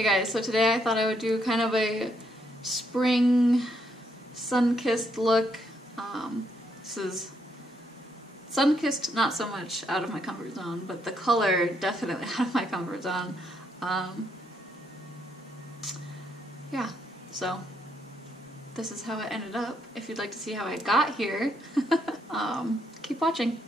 Hey guys, so today I thought I would do kind of a spring sun-kissed look. This is sun-kissed, not so much out of my comfort zone, but the color definitely out of my comfort zone. Yeah, so this is how it ended up. If you'd like to see how I got here, keep watching.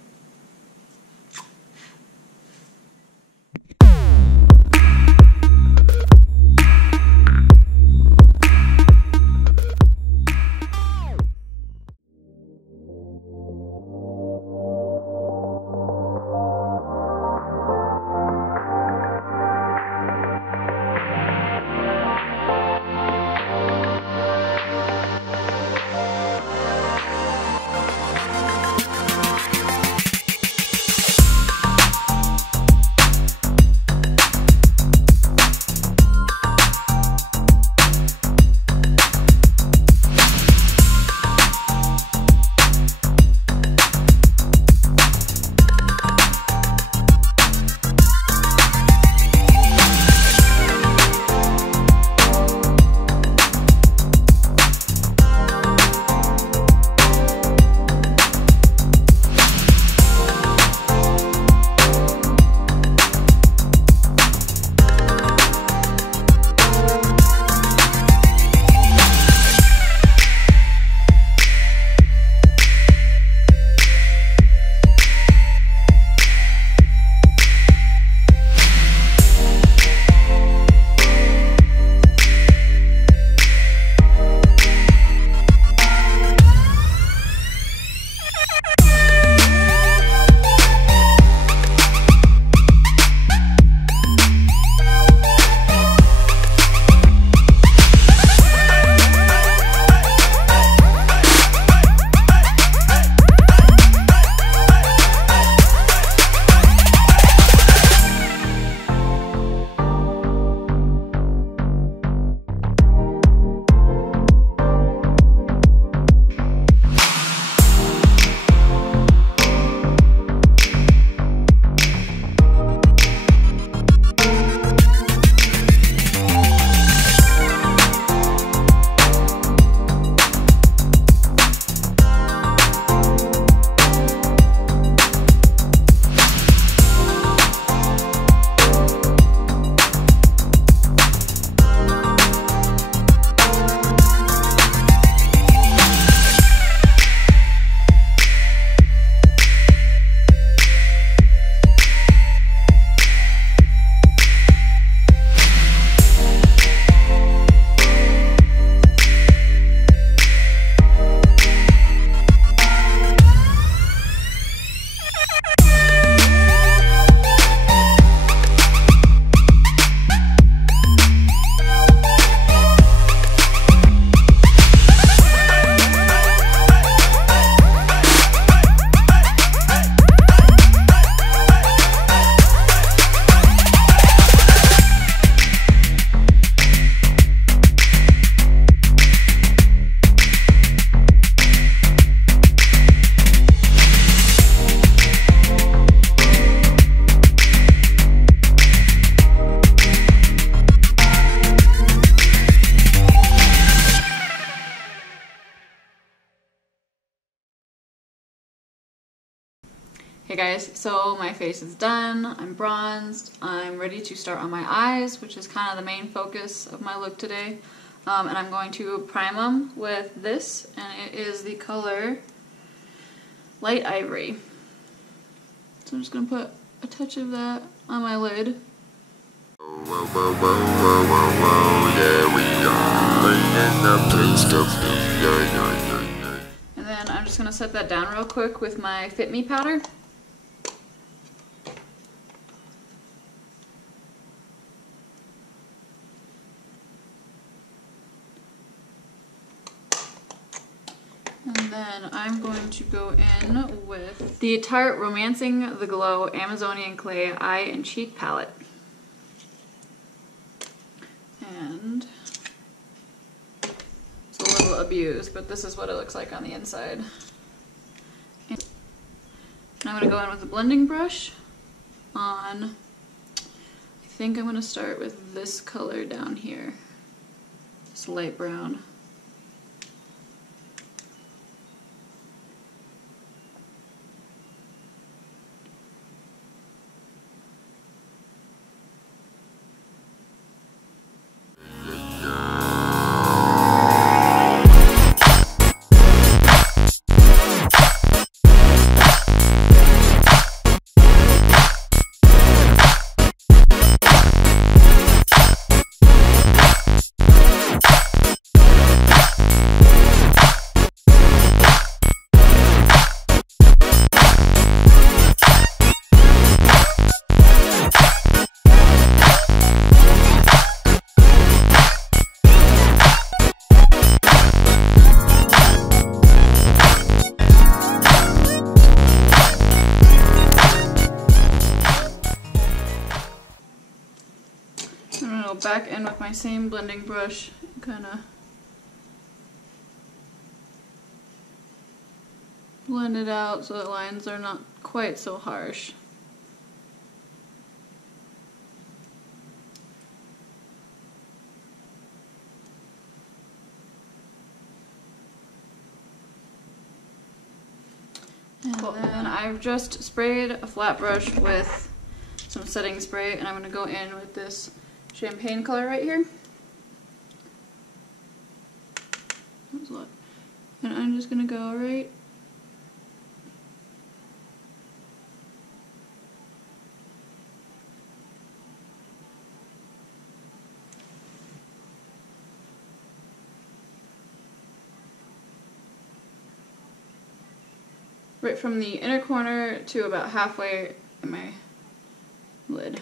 Hey guys, so my face is done, I'm bronzed, I'm ready to start on my eyes, which is kind of the main focus of my look today. And I'm going to prime them with this, and it is the color Light Ivory. So I'm just going to put a touch of that on my lid. And then I'm just going to set that down real quick with my Fit Me powder. And then I'm going to go in with the Tarte Romancing the Glow Amazonian Clay Eye and Cheek Palette. And it's a little abused, but this is what it looks like on the inside. And I'm going to go in with a blending brush on, I think I'm going to start with this color down here. This light brown. I'm going to go back in with my same blending brush, kind of blend it out so the lines are not quite so harsh. And then I've just sprayed a flat brush with some setting spray, and I'm going to go in with this champagne color right here. That was a lot. And I'm just going to go right from the inner corner to about halfway in my lid.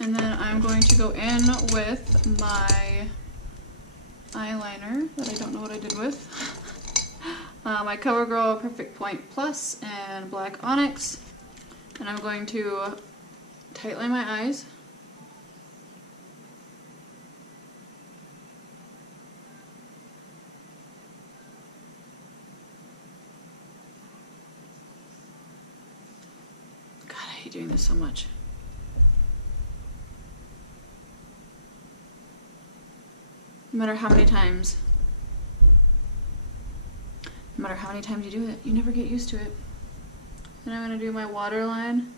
And then I'm going to go in with my eyeliner that I don't know what I did with. My CoverGirl Perfect Point Plus and Black Onyx. And I'm going to tightline my eyes. God, I hate doing this so much. No matter how many times you do it, you never get used to it. Then I'm going to do my waterline,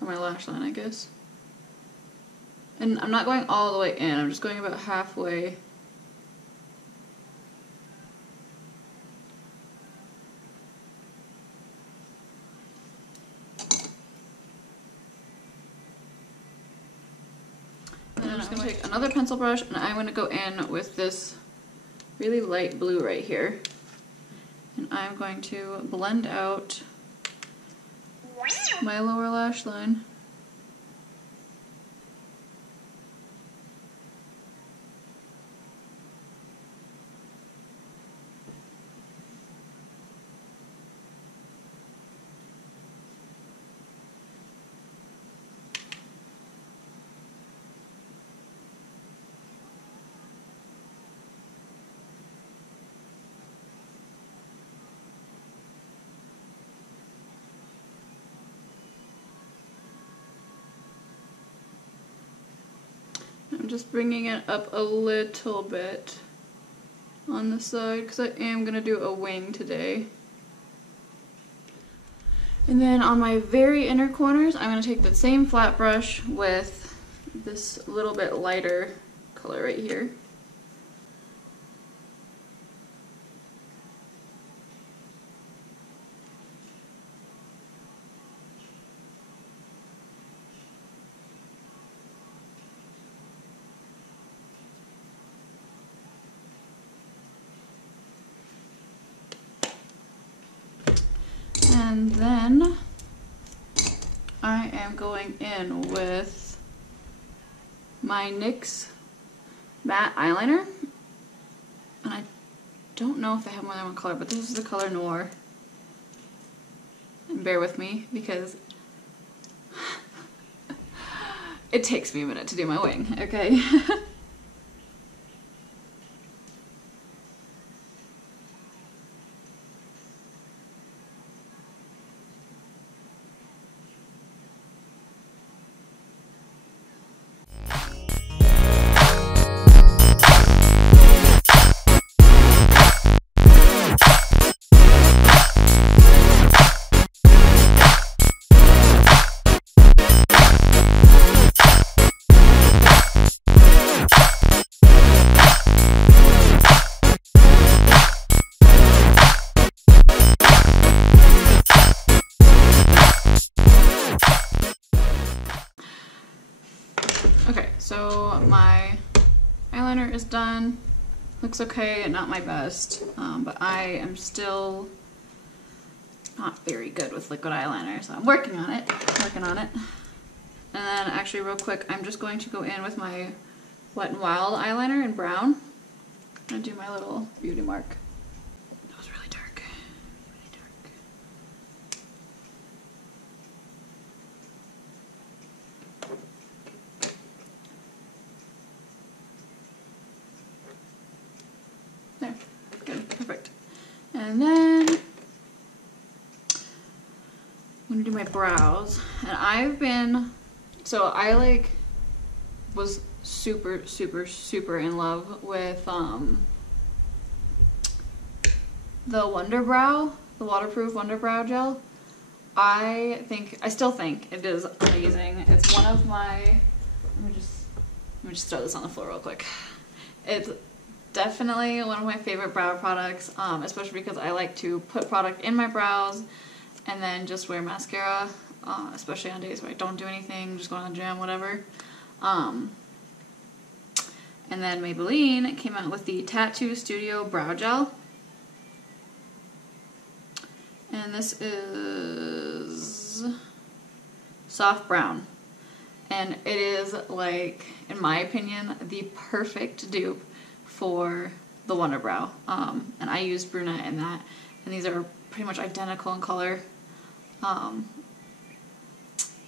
or my lash line, I guess. And I'm not going all the way in, I'm just going about halfway. Then I'm just going to take another pencil brush and I'm going to go in with this really light blue right here. And I'm going to blend out my lower lash line. I'm just bringing it up a little bit on the side because I am going to do a wing today. And then on my very inner corners, I'm going to take that same flat brush with this little bit lighter color right here. And then I am going in with my NYX matte eyeliner. And I don't know if I have more than one color, but this is the color Noir. And bear with me because it takes me a minute to do my wing, okay? is done. Looks okay, not my best, but I am still not very good with liquid eyeliner, so I'm working on it. And then actually real quick, I'm just going to go in with my Wet n Wild eyeliner in brown. I'm gonna do my little beauty mark. That was really dark. Really dark. There. Good. Perfect. And then I'm gonna do my brows. And I've been, so I like was super in love with the Wunderbrow, the waterproof Wunderbrow gel. I still think it is amazing. It's one of my, let me just throw this on the floor real quick. It's definitely one of my favorite brow products, especially because I like to put product in my brows and then just wear mascara, especially on days where I don't do anything, just go to the gym, whatever. And then Maybelline came out with the Tattoo Studio Brow Gel. And this is soft brown. And it is, like, in my opinion, the perfect dupe for the Wunderbrow. And I used brunette in that. And these are pretty much identical in color.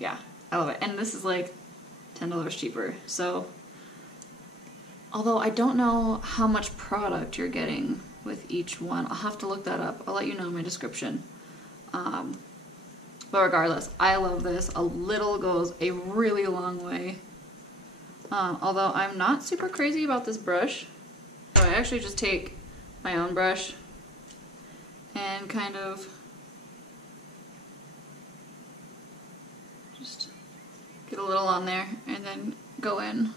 Yeah, I love it. And this is like $10 cheaper. So, although I don't know how much product you're getting with each one. I'll have to look that up. I'll let you know in my description. But regardless, I love this. A little goes a really long way. Although I'm not super crazy about this brush. So I actually just take my own brush and kind of just get a little on there and then go in.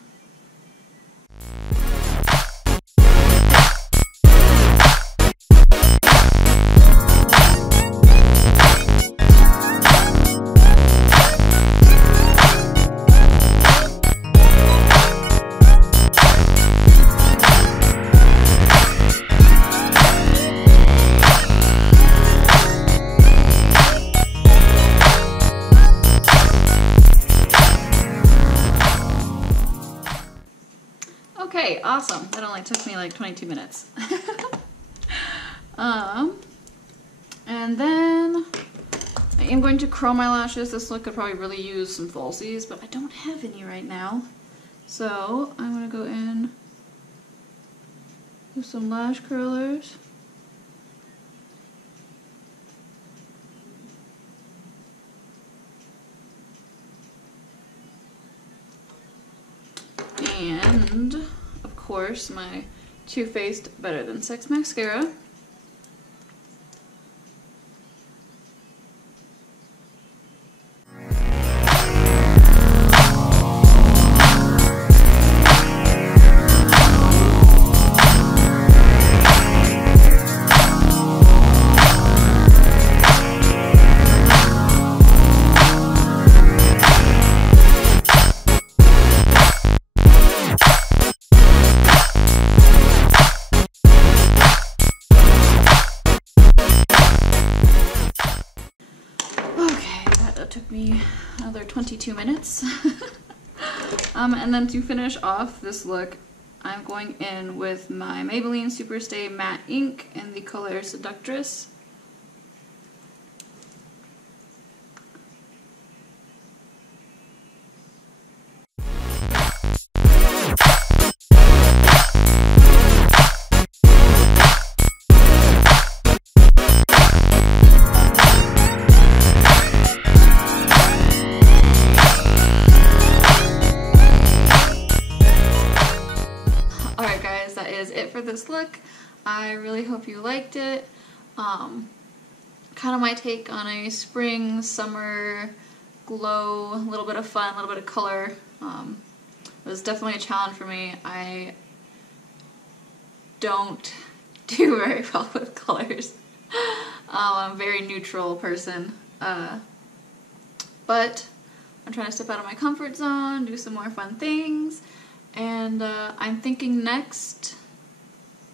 Okay, awesome. That only took me like 22 minutes. And then I am going to curl my lashes. This look could probably really use some falsies, but I don't have any right now. So I'm going to go in with some lash curlers. And, of course, my Too Faced Better Than Sex mascara. Took me another 22 minutes. And then to finish off this look, I'm going in with my Maybelline Superstay Matte Ink in the color Seductress. Alright guys, that is it for this look. I really hope you liked it. Kind of my take on a spring, summer glow, a little bit of fun, a little bit of color. It was definitely a challenge for me. I don't do very well with colors. I'm a very neutral person. But I'm trying to step out of my comfort zone, do some more fun things, And I'm thinking next,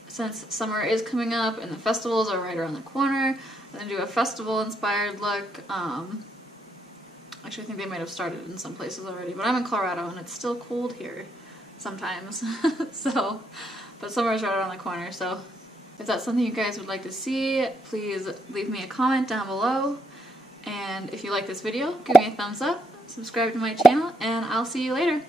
since summer is coming up and the festivals are right around the corner, I'm going to do a festival inspired look. Actually, I think they might have started in some places already, but I'm in Colorado and it's still cold here sometimes. So, but summer is right around the corner, so if that's something you guys would like to see, please leave me a comment down below. And if you like this video, give me a thumbs up, subscribe to my channel, and I'll see you later.